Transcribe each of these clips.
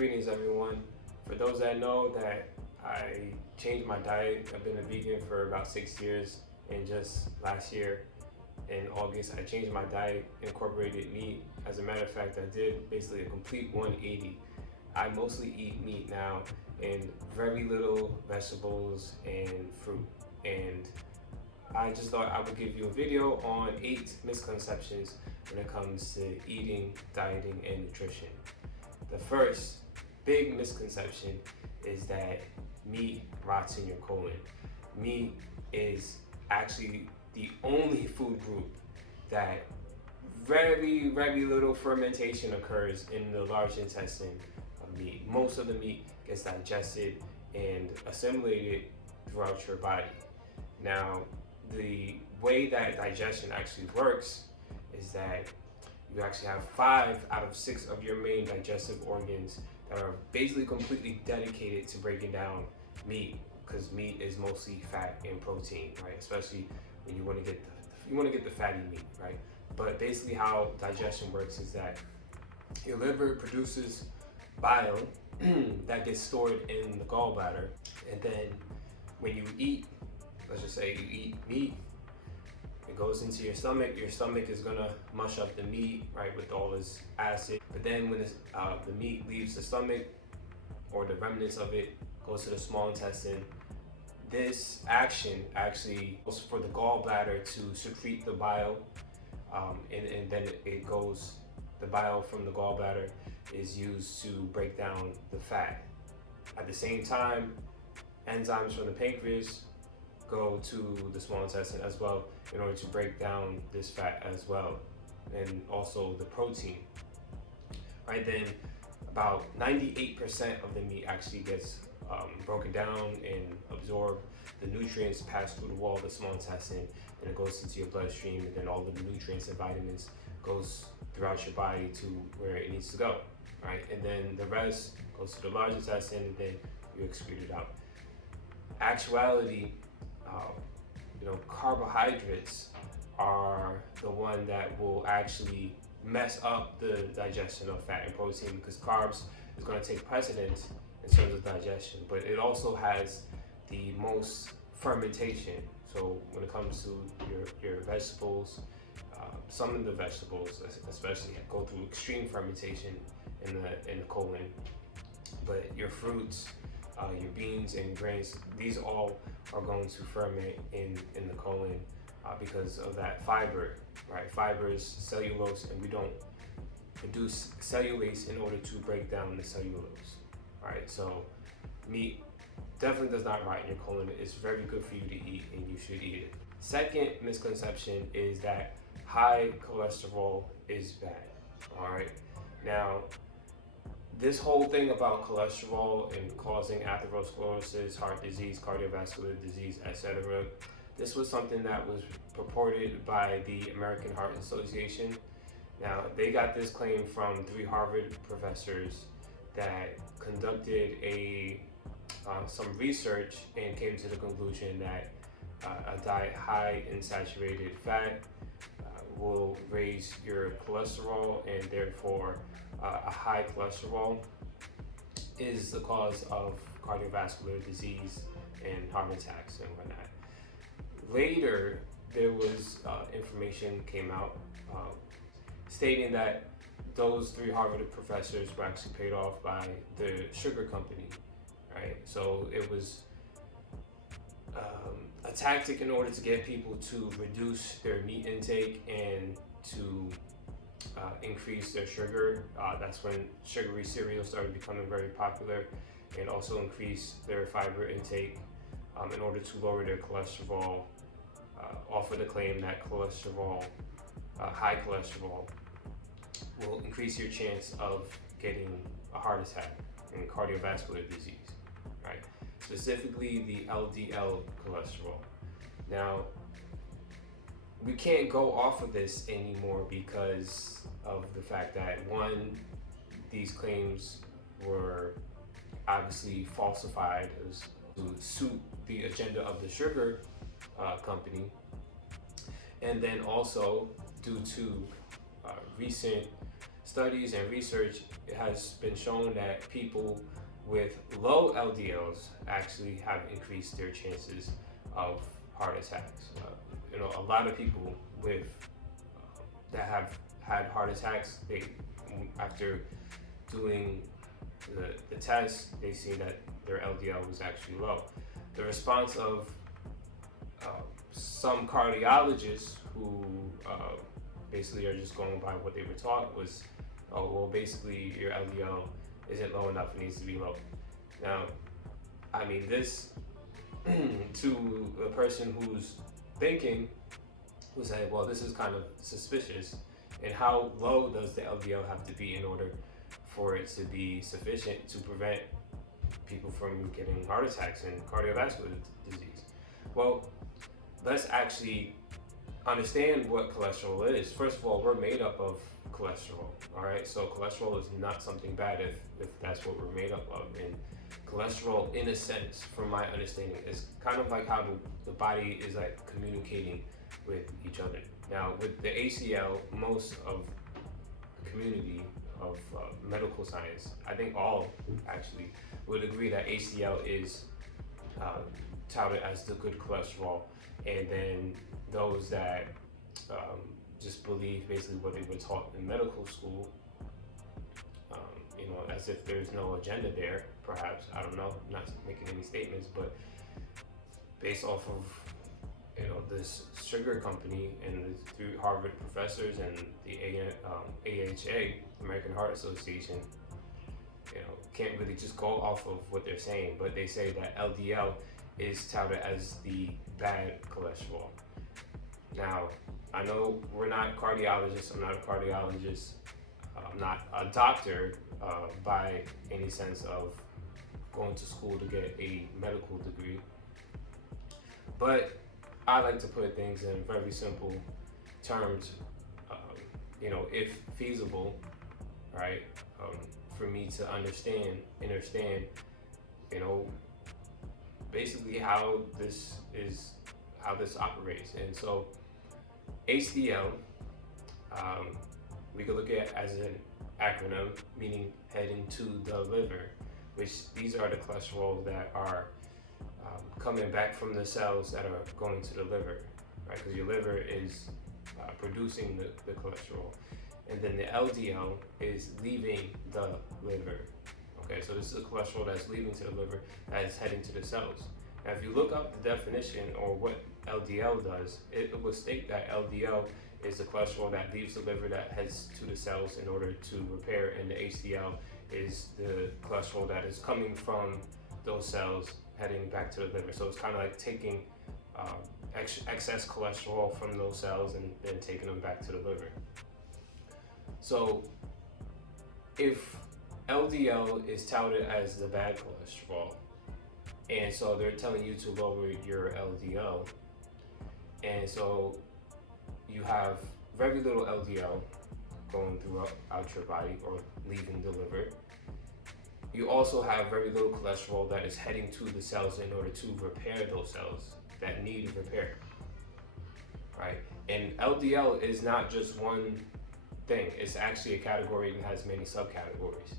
Greetings everyone. For those that know that I changed my diet, I've been a vegan for about 6 years, and just last year in August I changed my diet, incorporated meat. As a matter of fact, I did basically a complete 180. I mostly eat meat now and very little vegetables and fruit. And I just thought I would give you a video on 8 misconceptions when it comes to eating, dieting, and nutrition. The first big misconception is that meat rots in your colon. Meat is actually the only food group that very little fermentation occurs in the large intestine of meat. Most of the meat gets digested and assimilated throughout your body. Now, the way that digestion actually works is that you actually have 5 out of 6 of your main digestive organs that are basically completely dedicated to breaking down meat, because meat is mostly fat and protein, right? Especially when you want to get the fatty meat, right? But basically how digestion works is that your liver produces bile that gets stored in the gallbladder, and then when you eat, let's just say you eat meat, it goes into your stomach is gonna mush up the meat, right, with all this acid. But then when the meat leaves the stomach, or the remnants of it goes to the small intestine, this action actually goes for the gallbladder to secrete the bile, and then it goes, the bile from the gallbladder is used to break down the fat. At the same time, enzymes from the pancreas go to the small intestine as well in order to break down this fat as well, and also the protein. Right, then about 98% of the meat actually gets broken down and absorbed. The nutrients pass through the wall of the small intestine and it goes into your bloodstream, and then all the nutrients and vitamins goes throughout your body to where it needs to go, right? And then the rest goes to the large intestine, and then you excrete it out. Actuality, carbohydrates are the one that will actually mess up the digestion of fat and protein, because carbs is going to take precedence in terms of digestion, but it also has the most fermentation. So when it comes to your vegetables, some of the vegetables especially go through extreme fermentation in the colon, but your fruits, your beans and grains, these all are going to ferment in the colon because of that fiber, right? Fiber is cellulose, and we don't produce cellulase in order to break down the cellulose, right? So meat definitely does not rot in your colon. It's very good for you to eat, and you should eat it. Second misconception is that high cholesterol is bad, all right? Now, this whole thing about cholesterol and causing atherosclerosis, heart disease, cardiovascular disease, etc., this was something that was purported by the American Heart Association. Now, they got this claim from 3 Harvard professors that conducted some research and came to the conclusion that a diet high in saturated fat will raise your cholesterol, and therefore a high cholesterol is the cause of cardiovascular disease and heart attacks and whatnot. Later, there was information came out stating that those 3 Harvard professors were actually paid off by the sugar company, right? So it was a tactic in order to get people to reduce their meat intake and to increase their sugar. That's when sugary cereals started becoming very popular, and also increase their fiber intake in order to lower their cholesterol, off of the claim that high cholesterol will increase your chance of getting a heart attack and cardiovascular disease, right? Specifically the LDL cholesterol. Now, we can't go off of this anymore because of the fact that, one, these claims were obviously falsified to suit the agenda of the sugar company, and then also due to recent studies and research, it has been shown that people with low LDLs actually have increased their chances of heart attacks. A lot of people with that have had heart attacks, they after doing the test, they see that their LDL was actually low. The response of some cardiologists who basically are just going by what they were taught was, oh, well, basically your LDL isn't low enough, it needs to be low. Now, I mean, this to a person who's thinking, who said, well, this is kind of suspicious, and how low does the LDL have to be in order for it to be sufficient to prevent people from getting heart attacks and cardiovascular disease? Well, let's actually understand what cholesterol is. First of all, we're made up of cholesterol, all right? So cholesterol is not something bad if that's what we're made up of. And cholesterol, in a sense, from my understanding, is kind of like how the body is like communicating with each other. Now, with the ACL, most of the community of medical science, I think all actually would agree that ACL is touted as the good cholesterol, and then those that just believe basically what they were taught in medical school, as if there's no agenda there, perhaps, I don't know, I'm not making any statements, but based off of this sugar company and through Harvard professors and the AHA, American Heart Association, can't really just go off of what they're saying, but they say that LDL is touted as the bad cholesterol. Now, I know we're not cardiologists, I'm not a cardiologist, I'm not a doctor by any sense of going to school to get a medical degree, but I like to put things in very simple terms, if feasible, right? For me to understand, basically how this operates. And so HDL, we could look at as an acronym, meaning heading to the liver, which these are the cholesterol that are coming back from the cells that are going to the liver, right? Because your liver is producing the cholesterol. And then the LDL is leaving the liver. Okay, so this is the cholesterol that's leaving to the liver that is heading to the cells. Now, if you look up the definition or what LDL does, it will state that LDL is the cholesterol that leaves the liver that heads to the cells in order to repair, and the HDL is the cholesterol that is coming from those cells heading back to the liver. So it's kind of like taking excess cholesterol from those cells and then taking them back to the liver. So if LDL is touted as the bad cholesterol, and so they're telling you to lower your LDL, and so you have very little LDL going throughout your body or leaving the liver. You also have very little cholesterol that is heading to the cells in order to repair those cells that need repair, right? And LDL is not just one thing. It's actually a category that has many subcategories.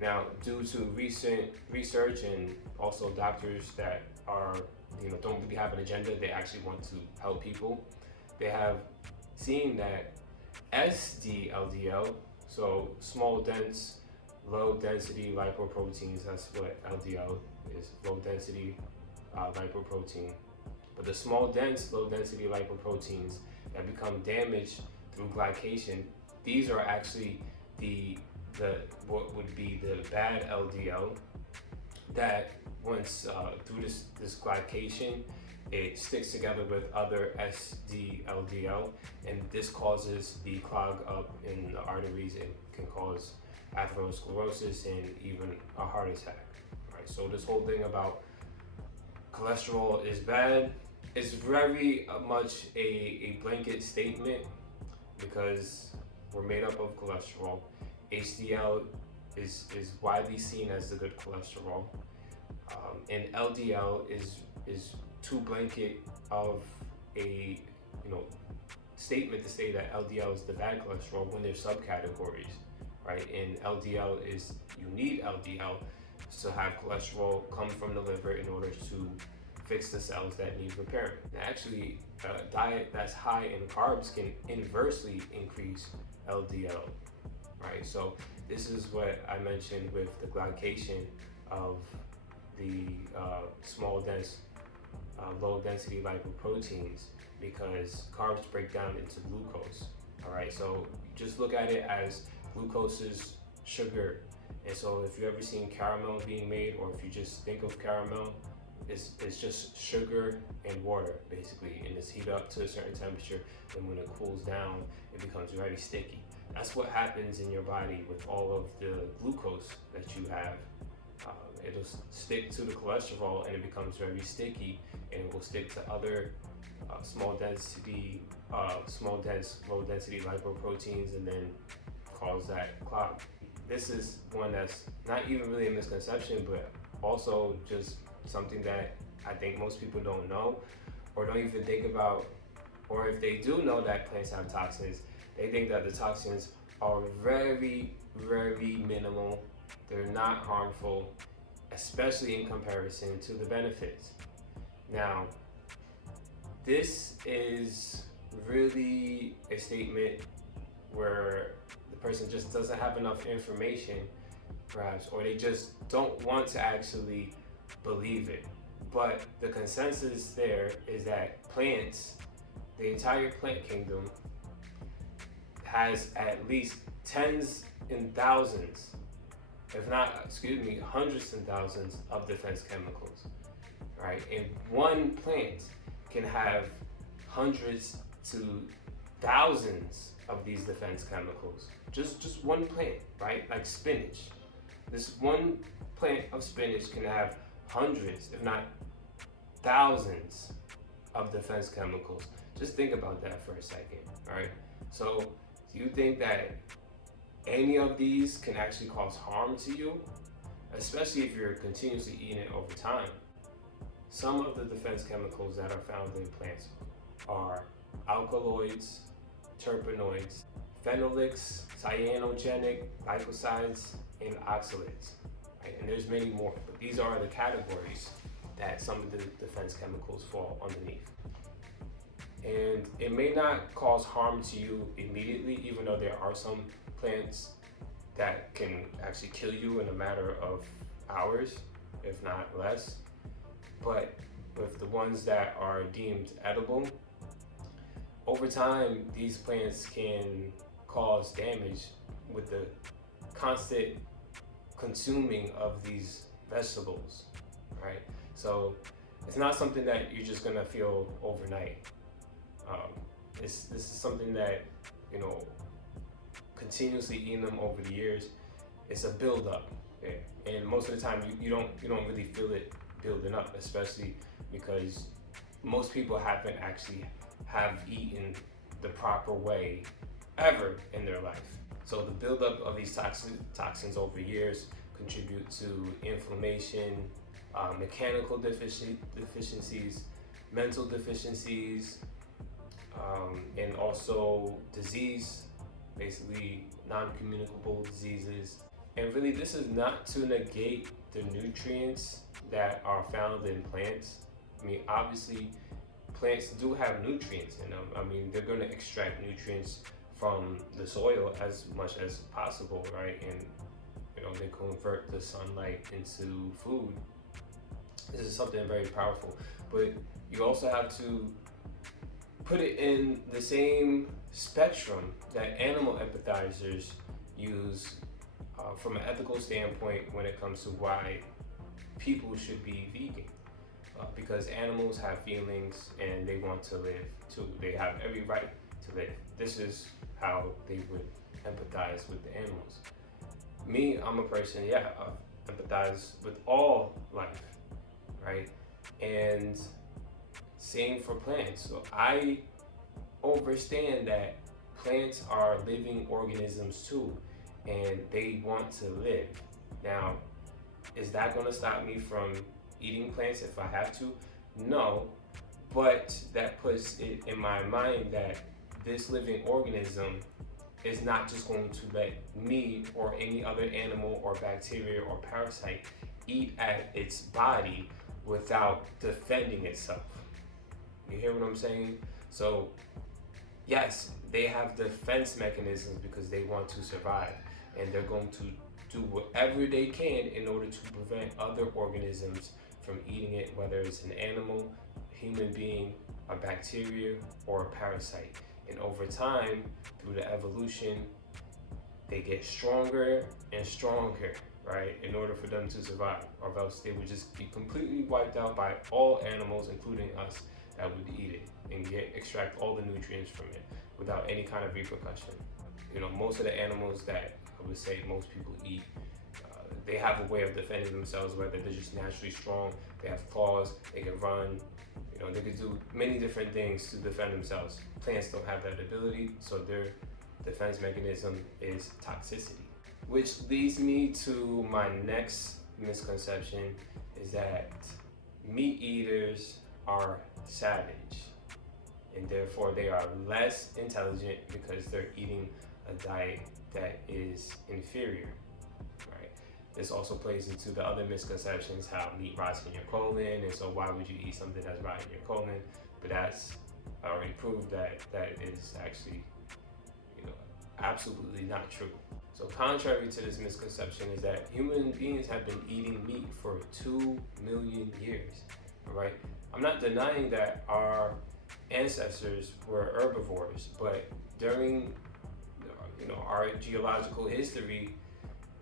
Now, due to recent research and also doctors that are, don't really have an agenda, they actually want to help people, they have seen that SDLDL, so small dense, low density lipoproteins, that's what LDL is, low density lipoprotein. But the small dense, low density lipoproteins that become damaged through glycation, these are actually the what would be the bad LDL that once through this glycation, it sticks together with other SDLDL, and this causes the clog up in the arteries and can cause atherosclerosis and even a heart attack. Right? So this whole thing about cholesterol is bad is very much a blanket statement, because we're made up of cholesterol. HDL is widely seen as the good cholesterol, and LDL is too blanket of a statement to say that LDL is the bad cholesterol when there's subcategories. right? And LDL is, you need LDL to have cholesterol come from the liver in order to fix the cells that need repairing. Actually, a diet that's high in carbs can inversely increase LDL, right? So this is what I mentioned with the glycation of the small dense, low density lipoproteins, because carbs break down into glucose. All right, so just look at it as glucose is sugar. And so if you've ever seen caramel being made, or if you just think of caramel, it's just sugar and water basically, and it's heated up to a certain temperature, and when it cools down it becomes very sticky. That's what happens in your body with all of the glucose that you have. It'll stick to the cholesterol and it becomes very sticky, and it will stick to other small dense, low density lipoproteins, and then cause that clog. This is one that's not even really a misconception, but also just something that I think most people don't know, or don't even think about, or if they do know that plants have toxins, they think that the toxins are very, very minimal. They're not harmful, especially in comparison to the benefits. Now, this is really a statement where the person just doesn't have enough information, perhaps, or they just don't want to actually believe it. But the consensus there is that plants, the entire plant kingdom, has at least tens and thousands, if not, hundreds and thousands of defense chemicals, right? And one plant can have hundreds to thousands of these defense chemicals. Just one plant, right? Like spinach. This one plant of spinach can have hundreds, if not thousands, of defense chemicals. Just think about that for a second, all right? So, do you think that any of these can actually cause harm to you, especially if you're continuously eating it over time? Some of the defense chemicals that are found in plants are alkaloids, terpenoids, phenolics, cyanogenic, glycosides, and oxalates. Right? And there's many more, but these are the categories that some of the defense chemicals fall underneath. And it may not cause harm to you immediately, even though there are some plants that can actually kill you in a matter of hours, if not less. But with the ones that are deemed edible, over time, these plants can cause damage with the constant consuming of these vegetables, right? So it's not something that you're just gonna feel overnight. This is something that, continuously eating them over the years, it's a build-up, okay? And most of the time you don't really feel it building up, especially because most people haven't actually have eaten the proper way ever in their life. So the buildup of these toxins over years contribute to inflammation, mechanical deficiencies, mental deficiencies, and also disease, basically non-communicable diseases. And really, this is not to negate the nutrients that are found in plants. I mean, obviously, plants do have nutrients in them. I mean, they're going to extract nutrients from the soil as much as possible, right? And they convert the sunlight into food. This is something very powerful, but you also have to put it in the same spectrum that animal empathizers use from an ethical standpoint when it comes to why people should be vegan. Because animals have feelings and they want to live too. They have every right to live. This is how they would empathize with the animals. Me, I'm a person, I empathize with all life, right? And same for plants. So I understand that plants are living organisms too, and they want to live. Now, is that going to stop me from eating plants if I have to? No, but that puts it in my mind that this living organism is not just going to let me or any other animal or bacteria or parasite eat at its body without defending itself. You hear what I'm saying? So yes, they have defense mechanisms because they want to survive, and they're going to do whatever they can in order to prevent other organisms from eating it, whether it's an animal, human being, a bacteria, or a parasite. And over time, through the evolution, they get stronger and stronger, right, in order for them to survive, or else they would just be completely wiped out by all animals, including us, that would eat it and extract all the nutrients from it without any kind of repercussion. You know, most of the animals that I would say most people eat, they have a way of defending themselves, whether they're just naturally strong, they have claws, they can run, you know, they could do many different things to defend themselves. Plants don't have that ability, so their defense mechanism is toxicity. Which leads me to my next misconception, is that meat eaters are savage, and therefore they are less intelligent because they're eating a diet that is inferior, right? This also plays into the other misconceptions, how meat rots in your colon, and so why would you eat something that's rotting in your colon? But that's already proved that that is actually, you know, absolutely not true. So contrary to this misconception is that human beings have been eating meat for 2 million years, all right? I'm not denying that our ancestors were herbivores, but during, you know, our geological history,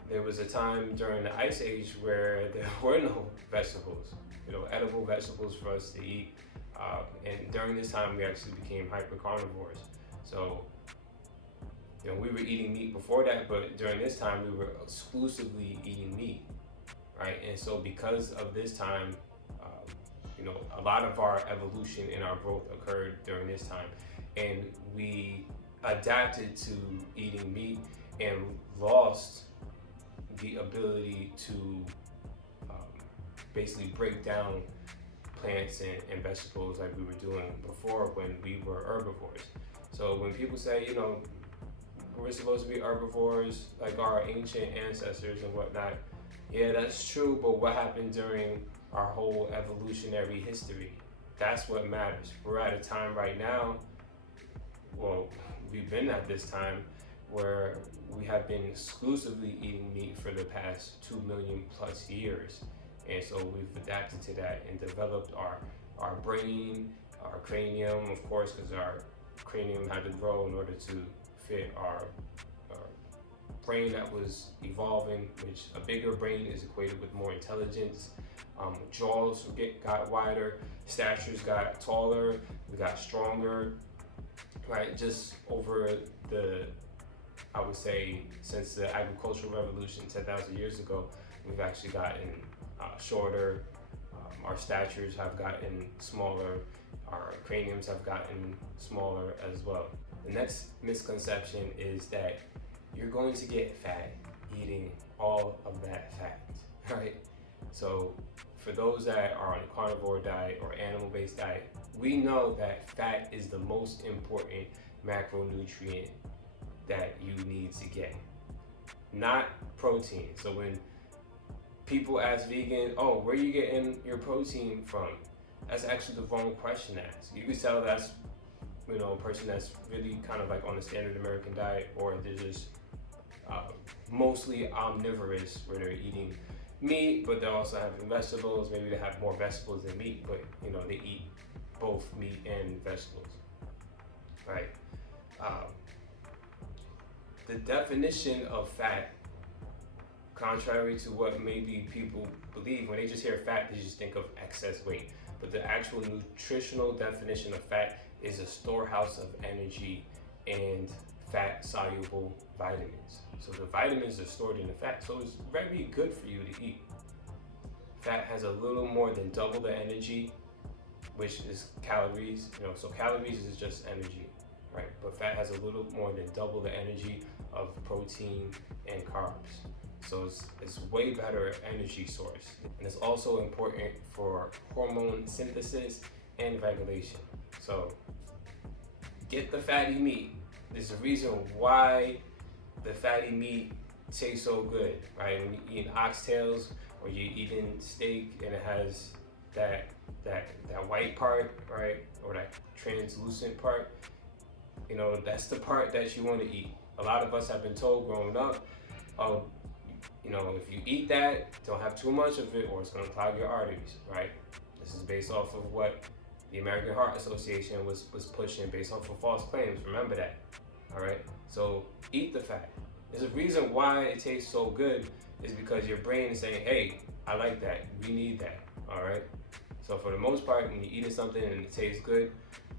there was a time during the Ice Age where there were no vegetables, you know, edible vegetables for us to eat. And during this time, we actually became hypercarnivores. So, you know, we were eating meat before that, but during this time, we were exclusively eating meat, right? And so because of this time, you know, a lot of our evolution and our growth occurred during this time, and we adapted to eating meat and lost the ability to basically break down plants and vegetables like we were doing before when we were herbivores. So when people say, you know, we're supposed to be herbivores like our ancient ancestors and whatnot, yeah, that's true, but what happened during our whole evolutionary history? That's what matters. We're at a time right now, well, we've been at this time where we have been exclusively eating meat for the past 2 million plus years. And so we've adapted to that and developed our brain, our cranium, of course, because our cranium had to grow in order to fit our brain that was evolving, which a bigger brain is equated with more intelligence. Jaws got wider, statures got taller, we got stronger, right? Just over I would say, since the agricultural revolution 10,000 years ago, we've actually gotten shorter. Our statures have gotten smaller. Our craniums have gotten smaller as well. The next misconception is that you're going to get fat eating all of that fat, right? So for those that are on a carnivore diet or animal-based diet, we know that fat is the most important macronutrient that you need to get, not protein. So when people ask vegan, oh, where are you getting your protein from? That's actually the wrong question to ask. You can tell that's, you know, a person that's really kind of like on the standard American diet, or they're just mostly omnivorous, where they're eating meat, but they're also having vegetables. Maybe they have more vegetables than meat, but you know, they eat both meat and vegetables, right? The definition of fat, contrary to what maybe people believe, when they just hear fat, they just think of excess weight. But the actual nutritional definition of fat is a storehouse of energy and fat-soluble vitamins. So the vitamins are stored in the fat, so it's very good for you to eat. Fat has a little more than double the energy, which is calories. You know, so calories is just energy, right? But fat has a little more than double the energy of protein and carbs. So it's way better energy source. And it's also important for hormone synthesis and regulation. So get the fatty meat. there's a reason why the fatty meat tastes so good, right? When you're eating oxtails or you're eating steak and it has that white part, right, or that translucent part, you know, that's the part that you want to eat. A lot of us have been told growing up, oh, you know, if you eat that, don't have too much of it or it's going to clog your arteries, right? This is based off of what the American Heart Association was pushing based off of false claims. Remember that, all right? So eat the fat. There's a reason why it tastes so good is because your brain is saying, hey, I like that, we need that, all right? So for the most part, when you're eating something and it tastes good,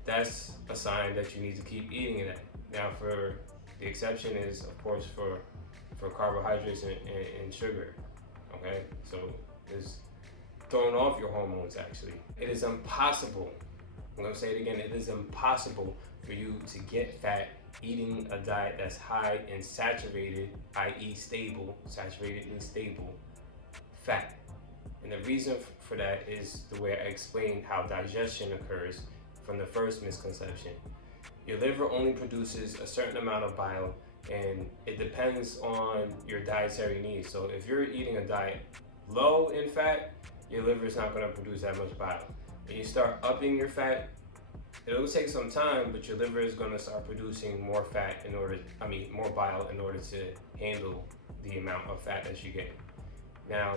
that's a sign that you need to keep eating it. Now for the exception is, of course, for carbohydrates and sugar, okay? So it's throwing off your hormones actually. It is impossible, I'm gonna say it again, it is impossible for you to get fat eating a diet that's high in saturated, i.e. saturated and stable fat. And the reason for that is the way I explained how digestion occurs from the first misconception. Your liver only produces a certain amount of bile and it depends on your dietary needs. So if you're eating a diet low in fat, your liver is not going to produce that much bile. When you start upping your fat, it'll take some time, but your liver is going to start producing more fat more bile in order to handle the amount of fat that you get. Now,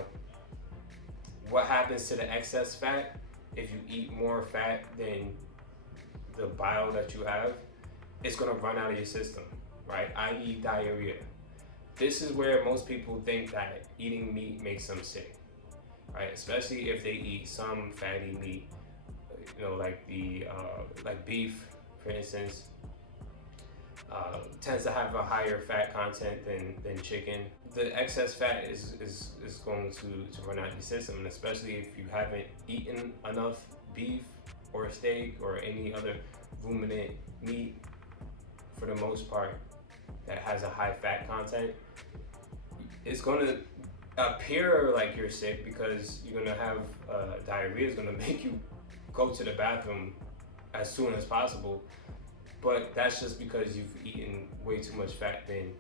what happens to the excess fat if you eat more fat than the bile that you have? It's going to run out of your system, right? I.e. diarrhea. This is where most people think that eating meat makes them sick, right? Especially if they eat some fatty meat, you know, like like beef, for instance, tends to have a higher fat content than chicken. The excess fat is going to run out of your system, and especially if you haven't eaten enough beef or steak or any other ruminant meat for the most part that has a high fat content, it's going to appear like you're sick because you're going to have diarrhea is going to make you go to the bathroom as soon as possible, but that's just because you've eaten way too much fat than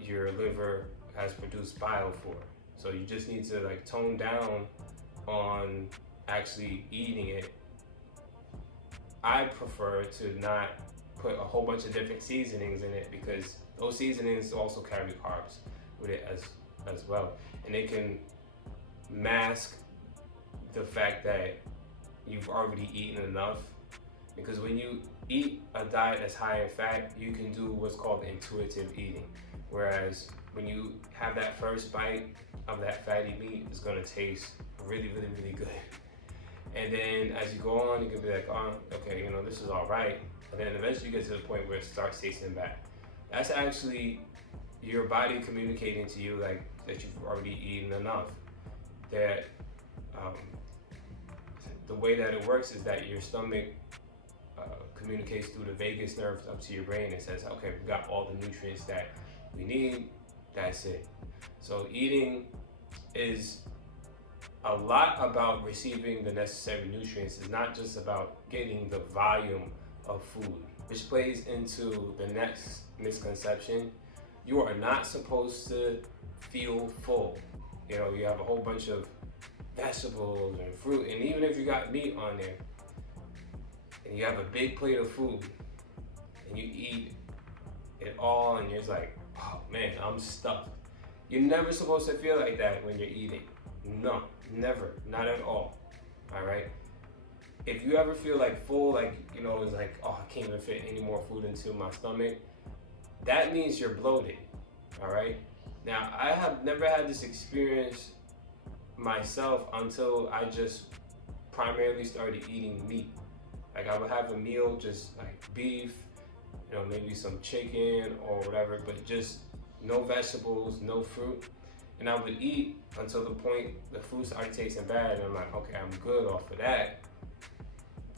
your liver has produced bile for. So you just need to like tone down on actually eating it. I prefer to not put a whole bunch of different seasonings in it because those seasonings also carry carbs with it as well, and they can mask the fact that you've already eaten enough. Because when you eat a diet that's high in fat, you can do what's called intuitive eating. Whereas when you have that first bite of that fatty meat, it's gonna taste really, really, really good. And then as you go on, you can be like, oh, okay, you know, this is all right. And then eventually you get to the point where it starts tasting bad. That's actually your body communicating to you like that you've already eaten enough. That the way that it works is that your stomach communicates through the vagus nerve up to your brain and says, okay, we got all the nutrients that we need, that's it. So eating is a lot about receiving the necessary nutrients. It's not just about getting the volume of food, which plays into the next misconception. You are not supposed to feel full. You know, you have a whole bunch of vegetables and fruit, and even if you got meat on there, and you have a big plate of food, and you eat it all, and you're just like, oh man, I'm stuffed. You're never supposed to feel like that when you're eating. No, never, not at all, all right? If you ever feel like full, like, you know, it's like, oh, I can't even fit any more food into my stomach, that means you're bloated, all right? Now, I have never had this experience myself until I just primarily started eating meat. Like I would have a meal, just like beef, you know, maybe some chicken or whatever, but just no vegetables, no fruit. And I would eat until the point the food started tasting bad, and I'm like, okay, I'm good off of that.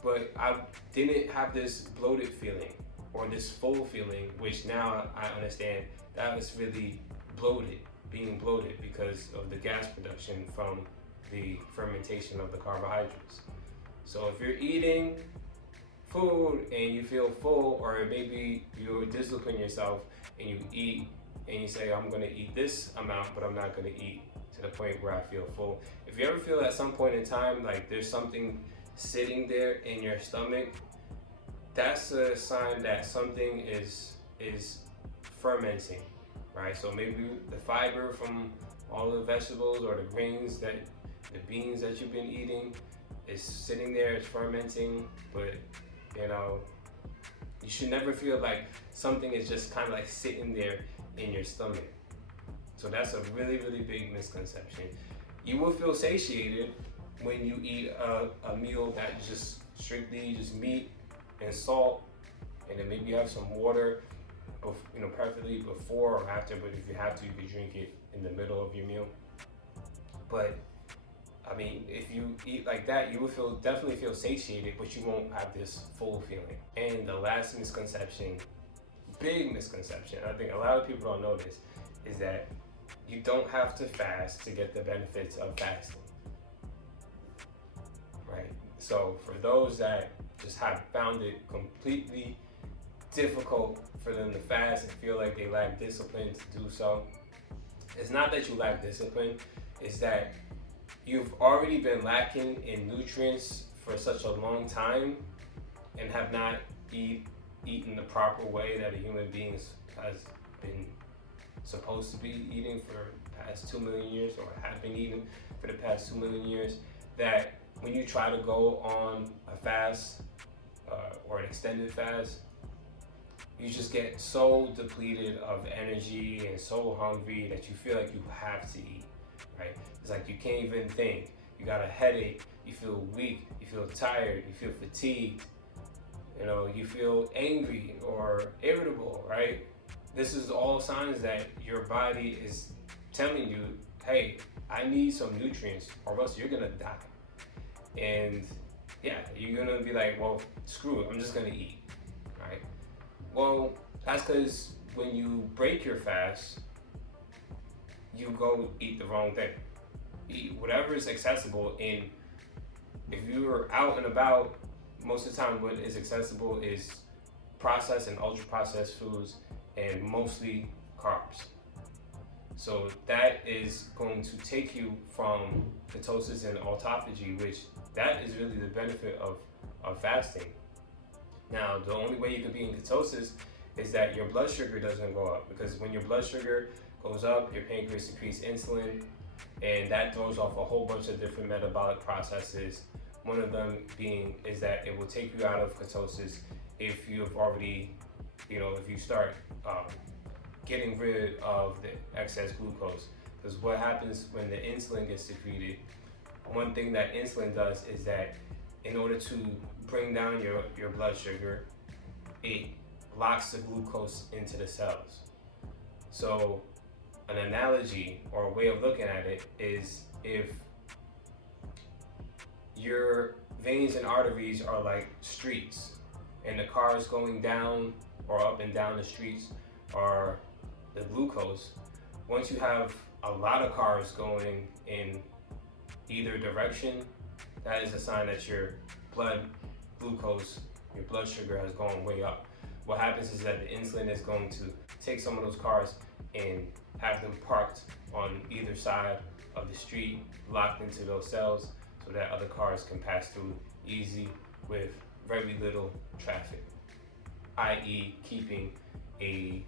But I didn't have this bloated feeling or this full feeling, which now I understand that was really bloated, being bloated because of the gas production from the fermentation of the carbohydrates. So if you're eating food and you feel full, or maybe you discipline yourself and you eat and you say, I'm gonna eat this amount, but I'm not gonna eat to the point where I feel full. If you ever feel at some point in time like there's something sitting there in your stomach, that's a sign that something is fermenting, right? So maybe the fiber from all the vegetables or the grains, that the beans that you've been eating, is sitting there, it's fermenting. But you know, you should never feel like something is just kind of like sitting there in your stomach. So that's a really, really big misconception. You will feel satiated when you eat a meal that's just strictly just meat and salt, and then maybe you have some water, you know, preferably before or after, but if you have to, you can drink it in the middle of your meal. But I mean, if you eat like that, you will definitely feel satiated, but you won't have this full feeling. And the last misconception, big misconception, I think a lot of people don't know this, is that you don't have to fast to get the benefits of fasting, right? So for those that just have found it completely difficult for them to fast and feel like they lack discipline to do so, it's not that you lack discipline, it's that you've already been lacking in nutrients for such a long time and have not eaten the proper way that a human being has been supposed to be eating for the past 2 million years, or have been eating for the past 2 million years, that when you try to go on a fast or an extended fast, you just get so depleted of energy and so hungry that you feel like you have to eat, right? It's like you can't even think. You got a headache, you feel weak, you feel tired, you feel fatigued, you know, you feel angry or irritable, right? This is all signs that your body is telling you, hey, I need some nutrients or else you're gonna die. And yeah, you're gonna be like, well, screw it, I'm just gonna eat, right? Well, that's because when you break your fast, you go eat the wrong thing. Eat whatever is accessible. And if you're out and about, most of the time what is accessible is processed and ultra processed foods, and mostly carbs. So that is going to take you from ketosis and autophagy, which that is really the benefit of fasting. Now, the only way you could be in ketosis is that your blood sugar doesn't go up, because when your blood sugar goes up, your pancreas secretes insulin, and that throws off a whole bunch of different metabolic processes. One of them being is that it will take you out of ketosis if you've already, you know, if you start getting rid of the excess glucose. Because what happens when the insulin gets secreted, one thing that insulin does is that in order to bring down your blood sugar, it locks the glucose into the cells. So an analogy or a way of looking at it is, if your veins and arteries are like streets, and the cars going down or up and down the streets are the glucose. Once you have a lot of cars going in either direction, that is a sign that your blood glucose, your blood sugar has gone way up. What happens is that the insulin is going to take some of those cars and have them parked on either side of the street, locked into those cells, so that other cars can pass through easy with very little traffic, i.e. keeping a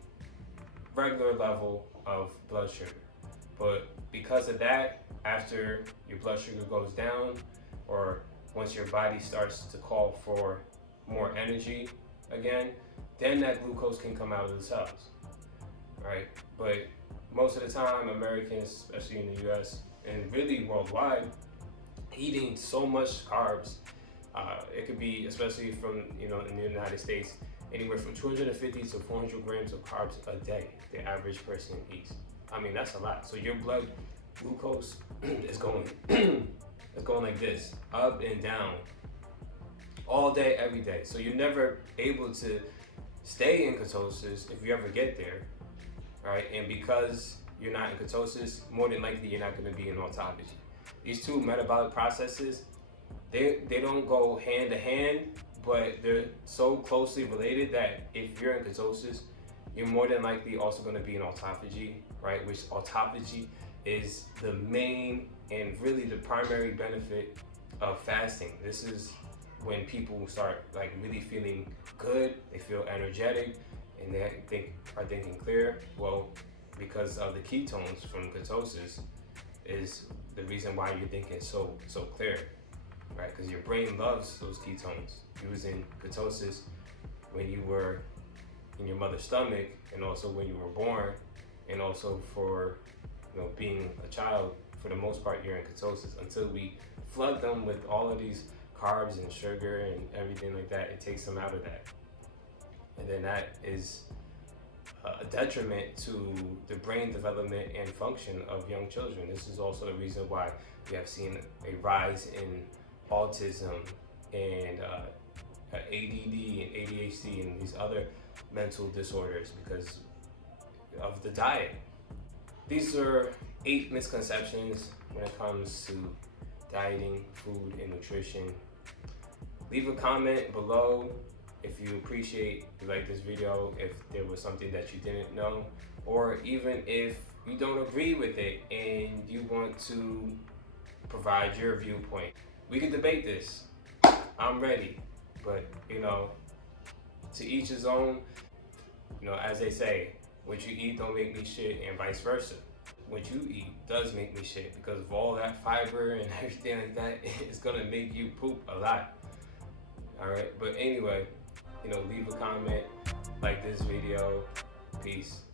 regular level of blood sugar. But because of that, after your blood sugar goes down, or once your body starts to call for more energy again, then that glucose can come out of the cells, right? But most of the time, Americans, especially in the US and really worldwide, eating so much carbs, it could be, especially from, you know, in the United States, anywhere from 250 to 400 grams of carbs a day the average person eats. I mean, that's a lot. So your blood glucose is going it's going like this, up and down, all day, every day. So you're never able to stay in ketosis if you ever get there, right? And because you're not in ketosis, more than likely you're not going to be in autophagy. These two metabolic processes, they don't go hand to hand, but they're so closely related that if you're in ketosis, you're more than likely also going to be in autophagy, right? Which autophagy is the main and really the primary benefit of fasting. This is when people start like really feeling good, they feel energetic, and they are thinking clear. Well, because of the ketones from ketosis is the reason why you're thinking so clear, right? Because your brain loves those ketones. You was in ketosis when you were in your mother's stomach, and also when you were born, and also for being a child. For the most part, you're in ketosis until we flood them with all of these carbs and sugar and everything like that. It takes them out of that, and then that is a detriment to the brain development and function of young children. This is also the reason why we have seen a rise in autism and ADD and ADHD and these other mental disorders because of the diet. These are 8 misconceptions when it comes to dieting, food, and nutrition. Leave a comment below if you like this video, if there was something that you didn't know, or even if you don't agree with it and you want to provide your viewpoint. We can debate this. I'm ready, but to each his own. As they say, what you eat don't make me shit, and vice versa. What you eat does make me shit because of all that fiber and everything like that. It's gonna make you poop a lot. All right, but anyway, leave a comment, like this video. Peace.